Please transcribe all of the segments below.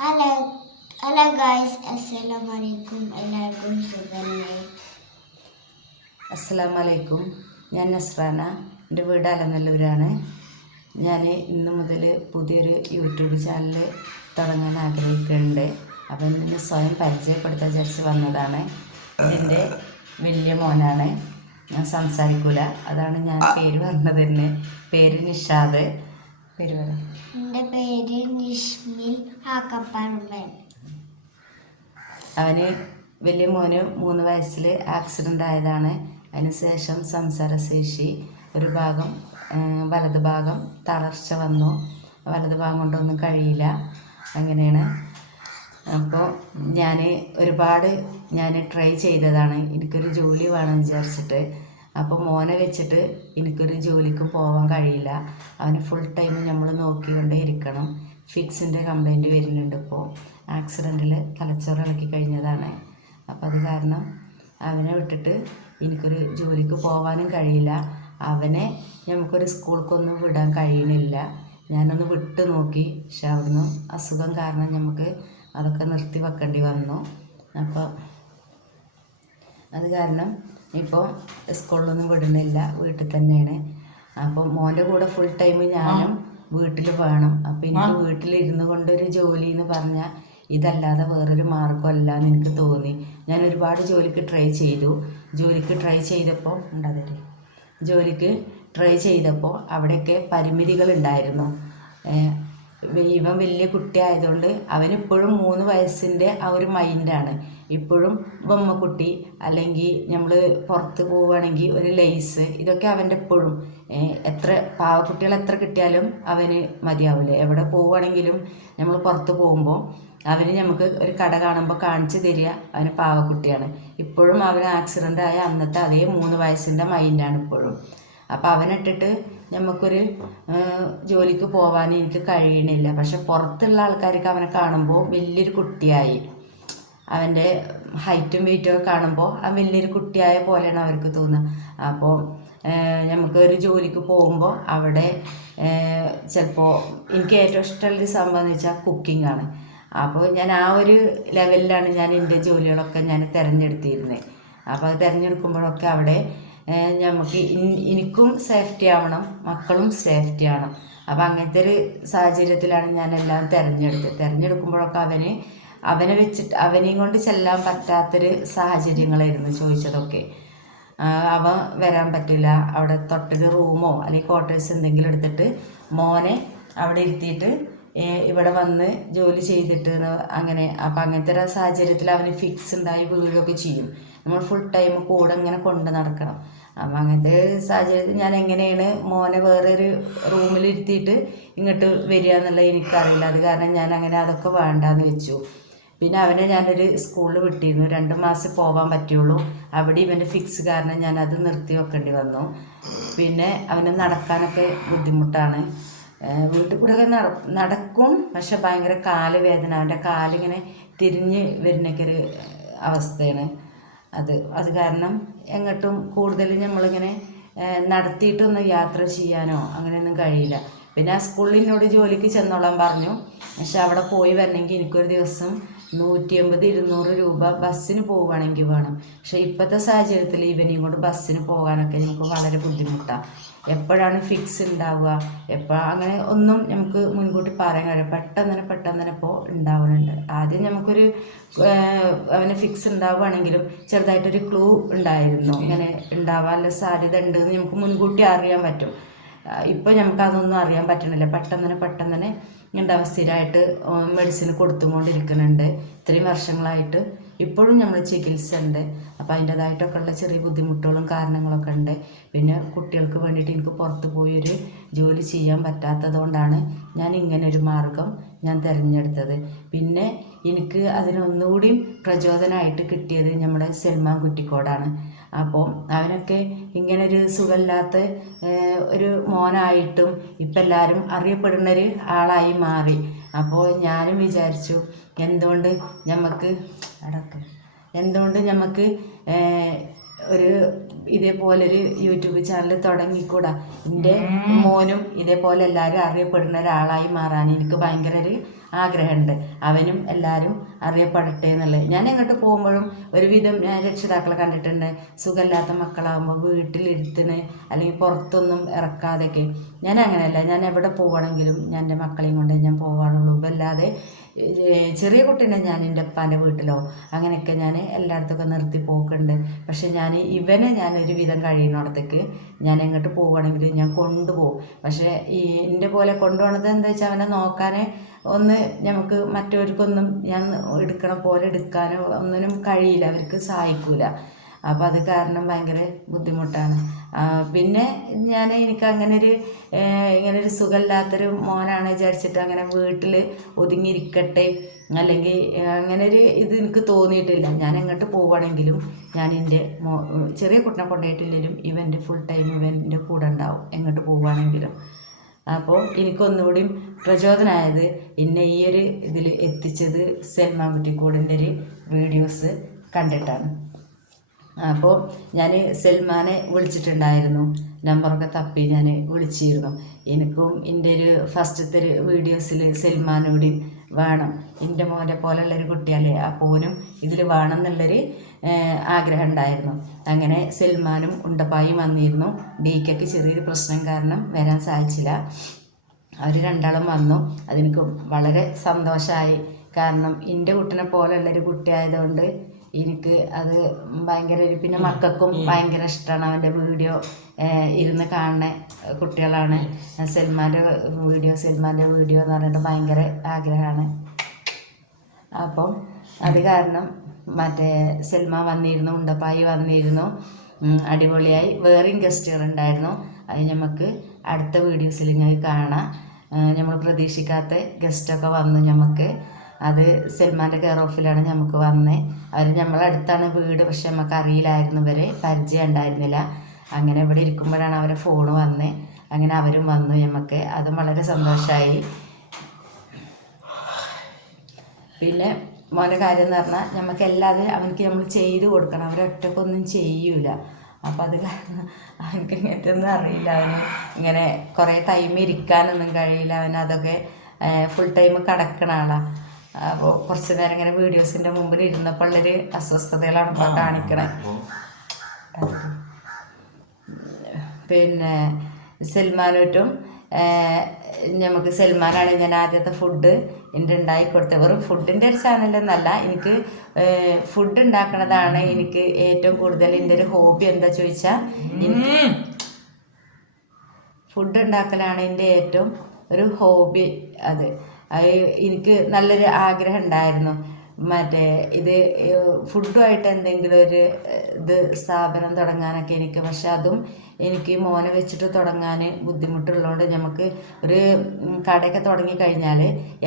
Hello hello guys അസ്സലാമു അലൈക്കും എല്ലാവർക്കും സുഖമല്ലേ അസ്സലാമലൈക്കും ഞാൻ നസ്രാന എന്റെ വീട് അലനല്ലൂരാണ്. ഞാൻ ഇന്ന് മുതൽ പുതിയൊരു യൂട്യൂബ് ചാനൽ തുടങ്ങാൻ ആഗ്രഹിക്കുന്നുണ്ട്. അപ്പം എന്നെ സ്വയം പരിചയപ്പെടുത്താൻ വിചാരിച്ച് വന്നതാണ്. എന്റെ വലിയ മോനാണ്. ഞാൻ സംസാരിക്കൂല. അതാണ് ഞാൻ പേര് പറഞ്ഞത് പേര് നിഷാദ്. പേര് പറ എന്റെ പേര് നിഷ്മിൽ ആക്കപ്പറമ്പൻ അവന് വലിയ മോന് മൂന്ന് വയസ്സിൽ ആക്സിഡന്റ് ആയതാണ്. അതിനുശേഷം സംസാരശേഷി ഒരു ഭാഗം വലത് ഭാഗം തളർച്ച വന്നു. വലത് ഭാഗം കൊണ്ടൊന്നും കഴിയില്ല. അങ്ങനെയാണ്. അപ്പോൾ ഞാൻ ഒരുപാട് ഞാൻ ട്രൈ ചെയ്തതാണ്. എനിക്കൊരു ജോലി വേണം വിചാരിച്ചിട്ട്. അപ്പോൾ മോനെ വെച്ചിട്ട് എനിക്കൊരു ജോലിക്ക് പോകാൻ കഴിയില്ല. അവന് ഫുൾ ടൈം നമ്മൾ നോക്കിക്കൊണ്ടേ ഇരിക്കണം. ഫിക്സിന്റെ കംപ്ലൈന്റ് വരുന്നുണ്ട് ഇപ്പോൾ ആക്സിഡന്റിൽ തലച്ചോറ് ഇളക്കി കഴിഞ്ഞതാണ്. അപ്പോൾ അത് കാരണം അവനെ വിട്ടിട്ട് എനിക്കൊരു ജോലിക്ക് പോകാനും കഴിയില്ല. അവനെ നമുക്കൊരു സ്കൂൾക്കൊന്നും വിടാൻ കഴിയുന്നില്ല ഞാനൊന്ന് വിട്ടു നോക്കി. പക്ഷെ അവിടുന്ന് അസുഖം കാരണം നമുക്ക് അതൊക്കെ നിർത്തി വെക്കേണ്ടി വന്നു. അപ്പോൾ അത് കാരണം ഇപ്പോൾ സ്കൂളിലൊന്നും വിടുന്നില്ല വീട്ടിൽ തന്നെയാണ്. അപ്പോൾ മോന്റെ കൂടെ ഫുൾ ടൈം ഞാനും വീട്ടിൽ വേണം. അപ്പോൾ എനിക്ക് വീട്ടിലിരുന്ന് കൊണ്ടൊരു ജോലി എന്ന് പറഞ്ഞാൽ ഇതല്ലാതെ വേറൊരു മാർഗമല്ല എന്ന് എനിക്ക് തോന്നി. ഞാൻ ഒരുപാട് ജോലിക്ക് ട്രൈ ചെയ്തു. ജോലിക്ക് ട്രൈ ചെയ്തപ്പോൾ ഉണ്ടാതെ ജോലിക്ക് ട്രൈ ചെയ്തപ്പോൾ അവിടെയൊക്കെ പരിമിതികളുണ്ടായിരുന്നു. ഉണ്ടായിരുന്നു ഇവൻ വലിയ കുട്ടിയായതുകൊണ്ട് അവനിപ്പോഴും മൂന്ന് വയസ്സിന്റെ ആ ഒരു മൈൻഡാണ് ഇപ്പോഴും ബൊമ്മക്കുട്ടി അല്ലെങ്കിൽ നമ്മൾ പുറത്ത് പോവുകയാണെങ്കിൽ ഒരു ലേസ് ഇതൊക്കെ അവന്റെ എപ്പോഴും. എത്ര പാവക്കുട്ടികൾ എത്ര കിട്ടിയാലും അവന് മതിയാവില്ല എവിടെ പോവുകയാണെങ്കിലും നമ്മൾ പുറത്ത് പോകുമ്പോൾ അവന് നമുക്ക് ഒരു കട കാണുമ്പോൾ കാണിച്ചു തരിക അവന് പാവക്കുട്ടിയാണ്. ഇപ്പോഴും അവന് ആക്സിഡന്റ് ആയ അന്നത്തെ അതേ മൂന്ന് വയസ്സിന്റെ മൈൻഡാണ് ഇപ്പോഴും. അപ്പോൾ അവനിട്ടിട്ട് നമുക്കൊരു ജോലിക്ക് പോകാൻ എനിക്ക് കഴിയണില്ല. പക്ഷെ പുറത്തുള്ള ആൾക്കാർക്ക് അവനെ കാണുമ്പോൾ വലിയൊരു കുട്ടിയായി. അവന്റെ ഹൈറ്റും വെയിറ്റും ഒക്കെ കാണുമ്പോൾ അവൻ വലിയൊരു കുട്ടിയായ പോലെയാണ് അവർക്ക് തോന്നുക. അപ്പോൾ നമുക്ക് ഒരു ജോലിക്ക് പോകുമ്പോൾ അവിടെ ചിലപ്പോൾ എനിക്ക് ഏറ്റവും ഇഷ്ടമുള്ളൊരു സംഭവം വെച്ചാൽ കുക്കിംഗ് ആണ്. അപ്പോൾ ഞാൻ ആ ഒരു ലെവലിലാണ് ഞാൻ എന്റെ ജോലികളൊക്കെ ഞാൻ തിരഞ്ഞെടുത്തിരുന്നത് അപ്പോൾ അത് തിരഞ്ഞെടുക്കുമ്പോഴൊക്കെ അവിടെ നമുക്ക് എനിക്കും സേഫ്റ്റി ആവണം മക്കളും സേഫ്റ്റി ആവണം. അപ്പോൾ അങ്ങനത്തെ ഒരു സാഹചര്യത്തിലാണ് ഞാൻ എല്ലാം തിരഞ്ഞെടുത്തത്. തിരഞ്ഞെടുക്കുമ്പോഴൊക്കെ അവന് അവനെ വെച്ചിട്ട് അവനെയും കൊണ്ട് ചെല്ലാൻ പറ്റാത്തൊരു സാഹചര്യങ്ങളായിരുന്നു ചോദിച്ചതൊക്കെ. അവ വരാൻ പറ്റില്ല. അവിടെ തൊട്ടിൽ റൂമോ അല്ലെങ്കിൽ ക്വാർട്ടേഴ്സ് എന്തെങ്കിലും എടുത്തിട്ട് മോനെ അവിടെ ഇരുത്തിയിട്ട് ഇവിടെ വന്ന് ജോലി ചെയ്തിട്ട് അങ്ങനെ. അപ്പം അങ്ങനത്തെ ഒരു സാഹചര്യത്തിൽ അവന് ഫിക്സ് ഉണ്ടായി വീഴുകയൊക്കെ ചെയ്യും. നമ്മൾ ഫുൾ ടൈം കൂടെ ഇങ്ങനെ കൊണ്ട് നടക്കണം. അപ്പം അങ്ങനത്തെ സാഹചര്യത്തിൽ ഞാൻ എങ്ങനെയാണ് മോനെ വേറൊരു റൂമിൽ ഇരുത്തിയിട്ട് ഇങ്ങോട്ട് വരിക എന്നുള്ളത് എനിക്കറിയില്ല. അത് കാരണം ഞാൻ അങ്ങനെ അതൊക്കെ വേണ്ടാന്ന് വെച്ചു. പിന്നെ അവനെ ഞാനൊരു സ്കൂളിൽ വിട്ടിരുന്നു. രണ്ട് മാസം പോകാൻ പറ്റുള്ളൂ അവിടെ ഇവന്റെ ഫിക്സ് കാരണം ഞാനത് നിർത്തി വെക്കേണ്ടി വന്നു. പിന്നെ അവന് നടക്കാനൊക്കെ ബുദ്ധിമുട്ടാണ്. വീട്ടിൽ കൂടെ ഒക്കെ നട നടക്കും. പക്ഷെ ഭയങ്കര കാൽ വേദന അവന്റെ കാലിങ്ങനെ തിരിഞ്ഞ് വരുന്നൊക്കെ ഒരു അവസ്ഥയാണ് അത്. അത് കാരണം എങ്ങോട്ടും കൂടുതൽ നമ്മളിങ്ങനെ നടത്തിയിട്ടൊന്നും യാത്ര ചെയ്യാനോ അങ്ങനെയൊന്നും കഴിയില്ല. പിന്നെ ആ സ്കൂളിൽ എന്നോട് ജോലിക്ക് ചെന്നോളാൻ പറഞ്ഞു. പക്ഷെ അവിടെ പോയി വരണമെങ്കിൽ എനിക്കൊരു ദിവസം നൂറ്റി അമ്പത് ഇരുന്നൂറ് രൂപ ബസ്സിന് പോവുകയാണെങ്കിൽ വേണം. പക്ഷെ ഇപ്പോഴത്തെ സാഹചര്യത്തിൽ ഇവനെയും കൊണ്ട് ബസ്സിന് പോകാനൊക്കെ നമുക്ക് വളരെ ബുദ്ധിമുട്ടാണ് എപ്പോഴാണ് ഫിക്സ് ഉണ്ടാവുക? എപ്പോൾ അങ്ങനെ ഒന്നും നമുക്ക് മുൻകൂട്ടി പറയാൻ കഴിയും പെട്ടെന്ന് തന്നെ പെട്ടെന്ന് തന്നെ ഇപ്പോൾ ഉണ്ടാവുന്നുണ്ട് ആദ്യം നമുക്കൊരു അവന് ഫിക്സ് ഉണ്ടാവുകയാണെങ്കിലും ചെറുതായിട്ടൊരു ക്ലൂ ഉണ്ടായിരുന്നു. ഇങ്ങനെ ഉണ്ടാവാനുള്ള സാധ്യത ഉണ്ട് എന്ന് നമുക്ക് മുൻകൂട്ടി അറിയാൻ പറ്റും. ഇപ്പോൾ നമുക്ക് അതൊന്നും അറിയാൻ പറ്റണില്ല. പെട്ടെന്ന് തന്നെ പെട്ടെന്ന് തന്നെ ഉണ്ടാവും സ്ഥിരമായിട്ട് മെഡിസിൻ കൊടുത്തുകൊണ്ടിരിക്കുന്നുണ്ട്. ഇത്രയും വർഷങ്ങളായിട്ട് ഇപ്പോഴും നമ്മൾ ചികിത്സ ഉണ്ട് അപ്പോൾ അതിന്റേതായിട്ടൊക്കെ ഉള്ള ചെറിയ ബുദ്ധിമുട്ടുകളും കാരണങ്ങളൊക്കെ ഉണ്ട്. പിന്നെ കുട്ടികൾക്ക് വേണ്ടിയിട്ട് എനിക്ക് പുറത്ത് പോയൊരു ജോലി ചെയ്യാൻ പറ്റാത്തത് കൊണ്ടാണ് ഞാൻ ഇങ്ങനെ ഒരു മാർഗം ഞാൻ തിരഞ്ഞെടുത്തത്. പിന്നെ എനിക്ക് അതിനൊന്നുകൂടിയും പ്രചോദനമായിട്ട് കിട്ടിയത് നമ്മുടെ സെൽമ കുറ്റിക്കോടാണ്. അപ്പോൾ അവനൊക്കെ ഇങ്ങനെ ഒരു സുഖമില്ലാത്ത ഒരു മോനായിട്ടും ഇപ്പം എല്ലാവരും അറിയപ്പെടുന്ന ഒരു ആളായി മാറി. അപ്പോൾ ഞാനും വിചാരിച്ചു എന്തുകൊണ്ട് നമുക്ക് അടക്കം. എന്തുകൊണ്ട് നമുക്ക് ഒരു ഇതേപോലൊരു യൂട്യൂബ് ചാനൽ തുടങ്ങിക്കൂടാ? എന്റെ മോനും ഇതേപോലെ എല്ലാവരും അറിയപ്പെടുന്ന ഒരാളായി മാറാൻ എനിക്ക് ഭയങ്കര ഒരു ആഗ്രഹമുണ്ട്. അവനും എല്ലാവരും അറിയപ്പെടട്ടെ എന്നുള്ളത്. ഞാൻ എങ്ങോട്ട് പോകുമ്പോഴും ഒരുവിധം ഞാൻ രക്ഷിതാക്കളെ കണ്ടിട്ടുണ്ട്. സുഖമില്ലാത്ത മക്കളാകുമ്പോൾ വീട്ടിലിരുത്തിന് അല്ലെങ്കിൽ പുറത്തൊന്നും ഇറക്കാതെയൊക്കെ. ഞാൻ അങ്ങനെയല്ല. ഞാൻ എവിടെ പോവുകയാണെങ്കിലും ഞാൻ എന്റെ മക്കളെയും കൊണ്ട് ഞാൻ പോവാനുള്ളൂ ഇതല്ലാതെ ചെറിയ കുട്ടീനെ ഞാൻ എന്റെ ഉപ്പാന്റെ വീട്ടിലോ അങ്ങനെയൊക്കെ ഞാൻ എല്ലായിടത്തൊക്കെ നിർത്തി പോക്കുണ്ട്. പക്ഷെ ഞാൻ ഇവനെ ഞാൻ ഒരുവിധം കഴിയുന്നിടത്തേക്ക് ഞാൻ എങ്ങോട്ട് പോവുകയാണെങ്കിലും ഞാൻ കൊണ്ടുപോകും. പക്ഷേ ഈ എന്റെ പോലെ കൊണ്ടുപോകണത് എന്താ വെച്ചാൽ അവനെ നോക്കാൻ ഒന്ന് നമുക്ക് മറ്റവർക്കൊന്നും ഞാൻ എടുക്കണ പോലെ എടുക്കാനോ ഒന്നിനും കഴിയില്ല അവർക്ക് സഹായിക്കില്ല അപ്പോൾ അത് കാരണം ഭയങ്കര ബുദ്ധിമുട്ടാണ്. പിന്നെ ഞാൻ എനിക്ക് അങ്ങനെ ഒരു ഇങ്ങനെ ഒരു സുഖമില്ലാത്തൊരു മോനാണ് വിചാരിച്ചിട്ട് അങ്ങനെ വീട്ടിൽ ഒതുങ്ങിയിരിക്കട്ടെ. അല്ലെങ്കിൽ അങ്ങനെ ഒരു ഇത് എനിക്ക് തോന്നിയിട്ടില്ല. ഞാൻ എങ്ങോട്ട് പോവുകയാണെങ്കിലും ഞാൻ എന്റെ ചെറിയ കുട്ടനെ കൊണ്ടുപോയിട്ടില്ലെങ്കിലും ഇവന്റെ ഫുൾ ടൈം ഇവന്റെ കൂടെ ഉണ്ടാവും എങ്ങോട്ട് പോവുകയാണെങ്കിലും അപ്പോൾ എനിക്കൊന്നുകൂടിയും പ്രചോദനമായത് എന്നെ ഈ ഒരു ഇതിൽ എത്തിച്ചത് സെൽമാ കുട്ടിക്കൂടിന്റെ ഒരു വീഡിയോസ് കണ്ടിട്ടാണ്. അപ്പോൾ ഞാൻ സെൽമാനെ വിളിച്ചിട്ടുണ്ടായിരുന്നു. നമ്പറൊക്കെ തപ്പി ഞാൻ വിളിച്ചിരുന്നു. എനിക്കും എന്റെ ഒരു ഫസ്റ്റത്തെ ഒരു വീഡിയോസിൽ സൽമാനോട് വേണം. എന്റെ മോനെ പോലുള്ളൊരു കുട്ടിയല്ലേ അപ്പോനും ഇതിൽ വേണം എന്നുള്ളൊരു ആഗ്രഹം ഉണ്ടായിരുന്നു. അങ്ങനെ സൽമാനും ഉണ്ടപ്പായും വന്നിരുന്നു. ഡിക്കൊക്കെ ചെറിയൊരു പ്രശ്നം കാരണം വരാൻ സാധിച്ചില്ല. അവർ രണ്ടാളും വന്നു. അതെനിക്ക് വളരെ സന്തോഷമായി കാരണം എന്റെ കുട്ടിനെ പോലുള്ളൊരു കുട്ടിയായതുകൊണ്ട് എനിക്ക് അത് ഭയങ്കര ഒരു പിന്നെ മക്കൾക്കും ഭയങ്കര ഇഷ്ടമാണ് അവന്റെ വീഡിയോ ഇരുന്ന് കാണുന്ന കുട്ടികളാണ്. സൽമാന്റെ വീഡിയോ സൽമാന്റെ വീഡിയോ എന്ന് പറഞ്ഞിട്ട് ഭയങ്കര ആഗ്രഹമാണ്. അപ്പം അത് കാരണം മറ്റേ സൽമ വന്നിരുന്നു ഉണ്ടപ്പായി വന്നിരുന്നു. അടിപൊളിയായി. വേറെയും ഗസ്റ്റുകൾ ഉണ്ടായിരുന്നു. അത് നമുക്ക് അടുത്ത വീഡിയോസിൽ ഞങ്ങൾ കാണാം. നമ്മൾ പ്രതീക്ഷിക്കാത്ത ഗസ്റ്റൊക്കെ വന്നു നമുക്ക് അത് സൽമാന്റെ കെയർ ഓഫിലാണ് നമുക്ക് വന്നത് അവർ നമ്മളടുത്താണ് വീട് പക്ഷെ നമുക്ക് അറിയില്ലായിരുന്നു ഇവരെ. പരിചയം ഉണ്ടായിരുന്നില്ല. അങ്ങനെ ഇവിടെ ഇരിക്കുമ്പോഴാണ് അവരെ ഫോൺ വന്നത് അങ്ങനെ അവരും വന്നു നമുക്ക് അതും വളരെ സന്തോഷമായി പിന്നെ മോന്റെ കാര്യം എന്ന് പറഞ്ഞാൽ നമുക്ക് എല്ലാതും അവനക്ക് നമ്മൾ ചെയ്ത് കൊടുക്കണം. അവരൊറ്റക്കൊന്നും ചെയ്യൂല. അപ്പം അത് കാരണം അവനക്ക് ഇങ്ങനത്തെ അറിയില്ല. അവന് ഇങ്ങനെ കുറേ ടൈം ഇരിക്കാനൊന്നും കഴിയില്ല. അവൻ അതൊക്കെ ഫുൾ ടൈം കിടക്കണ ആളാണ് അപ്പോൾ കുറച്ച് നേരം ഇങ്ങനെ വീഡിയോസിന്റെ മുമ്പിൽ ഇരുന്നപ്പോൾ ഉള്ളൊരു അസ്വസ്ഥതകളാണ് ഇപ്പോൾ കാണിക്കണേ. പിന്നെ സൽമാനോട്ടും നമുക്ക് സൽമാനാണ് ഞാൻ ആദ്യത്തെ ഫുഡ് എന്റെ ഉണ്ടാക്കി കൊടുത്തത്. വെറും ഫുഡിന്റെ ഒരു ചാനലെന്നല്ല എനിക്ക് ഫുഡ് ഉണ്ടാക്കണതാണ് എനിക്ക് ഏറ്റവും കൂടുതൽ എന്റെ ഒരു ഹോബി എന്താ ചോദിച്ചാൽ എനിക്ക് ഫുഡ് ഉണ്ടാക്കലാണ് എന്റെ ഏറ്റവും ഒരു ഹോബി അത്. എനിക്ക് നല്ലൊരു ആഗ്രഹം ഉണ്ടായിരുന്നു. മറ്റേ ഇത് ഫുഡുമായിട്ട് എന്തെങ്കിലും ഒരു ഇത് സ്ഥാപനം തുടങ്ങാനൊക്കെ എനിക്ക്. പക്ഷെ അതും എനിക്ക് മോനെ വെച്ചിട്ട് തുടങ്ങാൻ ബുദ്ധിമുട്ടുള്ളതുകൊണ്ട് നമുക്ക് ഒരു കടയൊക്കെ തുടങ്ങിക്കഴിഞ്ഞാൽ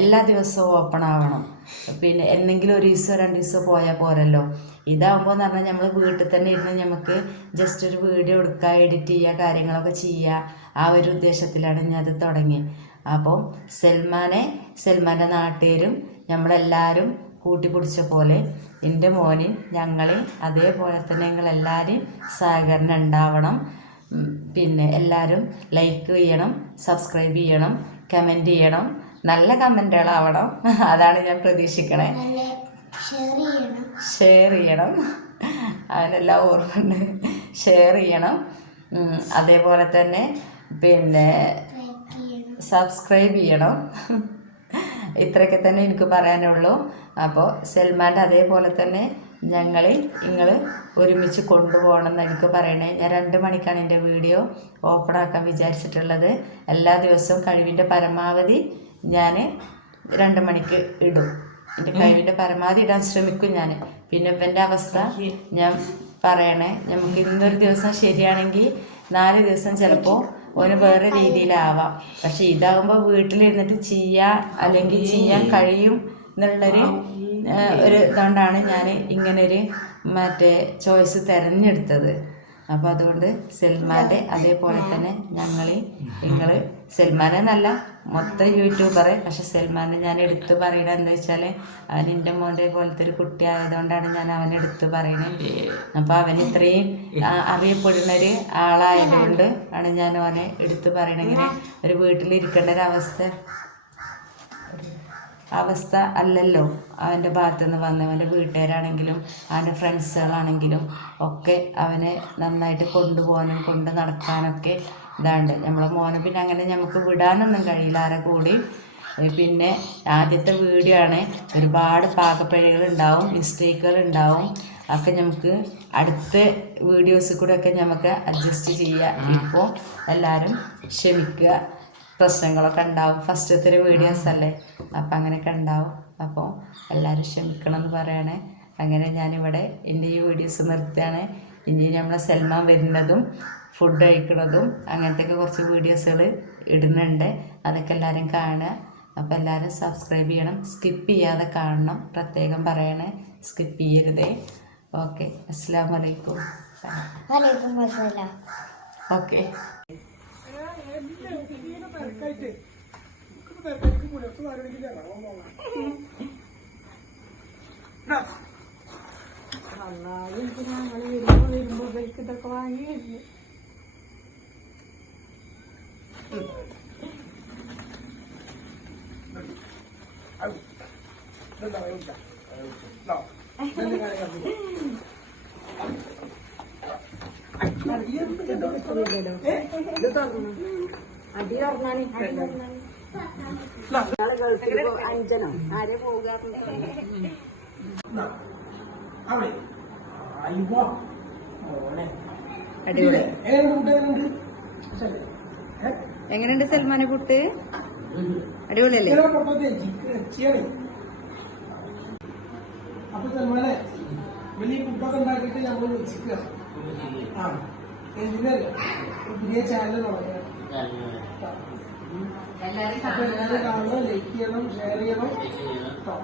എല്ലാ ദിവസവും ഓപ്പൺ ആവണം. പിന്നെ എന്തെങ്കിലും ഒരു ദിവസം രണ്ട് ദിവസം പോയാൽ പോരല്ലോ. ഇതാകുമ്പോൾ എന്ന് പറഞ്ഞാൽ നമ്മൾ വീട്ടിൽ തന്നെ ഇരുന്ന് നമുക്ക് ജസ്റ്റ് ഒരു വീഡിയോ എടുക്കുക എഡിറ്റ് ചെയ്യുക കാര്യങ്ങളൊക്കെ ചെയ്യുക. ആ ഒരു ഉദ്ദേശത്തിലാണ് ഞാൻ അത് തുടങ്ങി അപ്പം സൽമാനെ സൽമാന്റെ നാട്ടുകാരും നമ്മളെല്ലാവരും കൂട്ടിപ്പിടിച്ച പോലെ എന്റെ മോന് ഞങ്ങളെ അതേപോലെ തന്നെ ഞങ്ങളെല്ലാവരും സഹകരണം ഉണ്ടാവണം. പിന്നെ എല്ലാവരും ലൈക്ക് ചെയ്യണം സബ്സ്ക്രൈബ് ചെയ്യണം കമന്റ് ചെയ്യണം. നല്ല കമന്റുകളാവണം അതാണ് ഞാൻ പ്രതീക്ഷിക്കണേ. ഷെയർ ചെയ്യണം. അതിനെല്ലാം ഓർമ്മ ഷെയർ ചെയ്യണം. അതേപോലെ തന്നെ പിന്നെ സബ്സ്ക്രൈബ് ചെയ്യണം. ഇത്രയൊക്കെ തന്നെ എനിക്ക് പറയാനുള്ളൂ. അപ്പോൾ സൽമാന്റെ അതേപോലെ തന്നെ ഞങ്ങളെ നിങ്ങൾ ഒരുമിച്ച് കൊണ്ടുപോകണം എന്ന് എനിക്ക് പറയണേ. ഞാൻ രണ്ട് മണിക്കാണ് എന്റെ വീഡിയോ ഓപ്പൺ ആക്കാൻ വിചാരിച്ചിട്ടുള്ളത്. എല്ലാ ദിവസവും കഴിവിന്റെ പരമാവധി ഞാൻ രണ്ട് മണിക്ക് ഇടും. എന്റെ കഴിവിന്റെ പരമാവധി ഇടാൻ ശ്രമിക്കും ഞാൻ പിന്നെ ഇവന്റെ അവസ്ഥ ഞാൻ പറയണേ നമുക്ക് ഇന്നൊരു ദിവസം ശരിയാണെങ്കിൽ നാല് ദിവസം ചിലപ്പോൾ ഓന് വേറെ രീതിയിലാവാം. പക്ഷെ ഇതാകുമ്പോൾ വീട്ടിലിരുന്നിട്ട് ചെയ്യാ അല്ലെങ്കിൽ ചെയ്യാൻ കഴിയും എന്നുള്ളൊരു ഒരു ഇതുകൊണ്ടാണ് ഞാൻ ഇങ്ങനൊരു മറ്റേ ചോയ്സ് തിരഞ്ഞെടുത്തത്. അപ്പോൾ അതുകൊണ്ട് സൽമാന്റെ അതേപോലെ തന്നെ ഞങ്ങൾ നിങ്ങൾ സൽമാനെ എന്നല്ല മൊത്തം യൂട്യൂബറെ. പക്ഷെ സൽമാനെ ഞാൻ എടുത്തു പറയണത് എന്താ വെച്ചാൽ അവൻ എന്റെ മോന്റെ പോലത്തെ ഒരു കുട്ടി ആയതുകൊണ്ടാണ് ഞാൻ അവൻ എടുത്തു പറയണത് അപ്പോൾ അവൻ ഇത്രയും അറിയപ്പെടുന്ന ഒരു ആളായതുകൊണ്ട് ആണ് ഞാൻ അവനെ എടുത്തു പറയണെങ്കിൽ ഒരു വീട്ടിലിരിക്കേണ്ട ഒരു അവസ്ഥ അവസ്ഥ അല്ലല്ലോ അവന്റെ ഭാഗത്തുനിന്ന് വന്നവന്റെ വീട്ടുകാരാണെങ്കിലും അവന്റെ ഫ്രണ്ട്സുകളാണെങ്കിലും ഒക്കെ അവനെ നന്നായിട്ട് കൊണ്ടുപോകാനും കൊണ്ട് നടക്കാനൊക്കെ ഇതാണ്ട് നമ്മളെ മോനെ പിന്നെ അങ്ങനെ നമുക്ക് വിടാനൊന്നും കഴിയില്ല ആരെ കൂടി. പിന്നെ ആദ്യത്തെ വീഡിയോ ആണ്. ഒരുപാട് പാകപ്പിഴകൾ ഉണ്ടാവും മിസ്റ്റേക്കുകൾ ഉണ്ടാവും. ഒക്കെ നമുക്ക് അടുത്ത വീഡിയോസിൽ കൂടെ ഒക്കെ നമുക്ക് അഡ്ജസ്റ്റ് ചെയ്യാം. ഇപ്പോൾ എല്ലാവരും ക്ഷമിക്കുക. പ്രശ്നങ്ങളൊക്കെ ഉണ്ടാവും. ഫസ്റ്റത്തെ ഒരു വീഡിയോസ് അല്ലേ? അപ്പം അങ്ങനെയൊക്കെ ഉണ്ടാവും. അപ്പോൾ എല്ലാവരും ക്ഷമിക്കണം എന്ന് പറയണേ. അങ്ങനെ ഞാനിവിടെ എന്റെ ഈ വീഡിയോസ് നിർത്തുകയാണ്. ഇനി നമ്മളെ സൽമാൻ വരുന്നതും ഫുഡ് കഴിക്കുന്നതും അങ്ങനത്തെ കുറച്ച് വീഡിയോസുകൾ ഇടുന്നുണ്ട്. അതൊക്കെ എല്ലാവരും കാണുക. അപ്പോൾ എല്ലാവരും സബ്സ്ക്രൈബ് ചെയ്യണം. സ്കിപ്പ് ചെയ്യാതെ കാണണം. പ്രത്യേകം പറയണേ. സ്കിപ്പ് ചെയ്യരുതേ. ഓക്കെ അസ്സാം വലൈക്കും വലൈക്കും അസ്സലാം ഓക്കെ അവിടെ അയ്യോ മോനെ അടിപൊളി എങ്ങനെ കൂട്ടുകാരുണ്ട് ശരി? എങ്ങനെയുണ്ട് സൽമാനെ പുട്ട് അടിപൊളിയല്ലേ? അപ്പൊ സൽമാനെ വലിയ ഫുഡൊക്കെ ഉണ്ടാക്കിയിട്ട് നമ്മൾ വെച്ചിക്കുക ആ എഞ്ചിനീയർ പുതിയ ചാനൽ അപ്പൊ എല്ലാവരും കാണണം ലൈക്ക് ചെയ്യണം ഷെയർ ചെയ്യണം. കേട്ടോ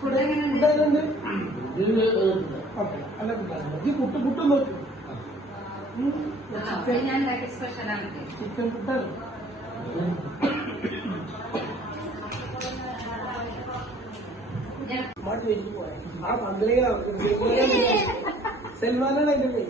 ഫുഡായതുകൊണ്ട് ഓക്കെ അല്ല ഫുഡായിരുന്നു പുട്ട് നോക്കി ചിക്കൻ പുട്ടാണ് വെച്ചിട്ട് പോയാ. ആ പന്തലികളാണ് സൽമാനാണ് അതിന്റെ പേര്.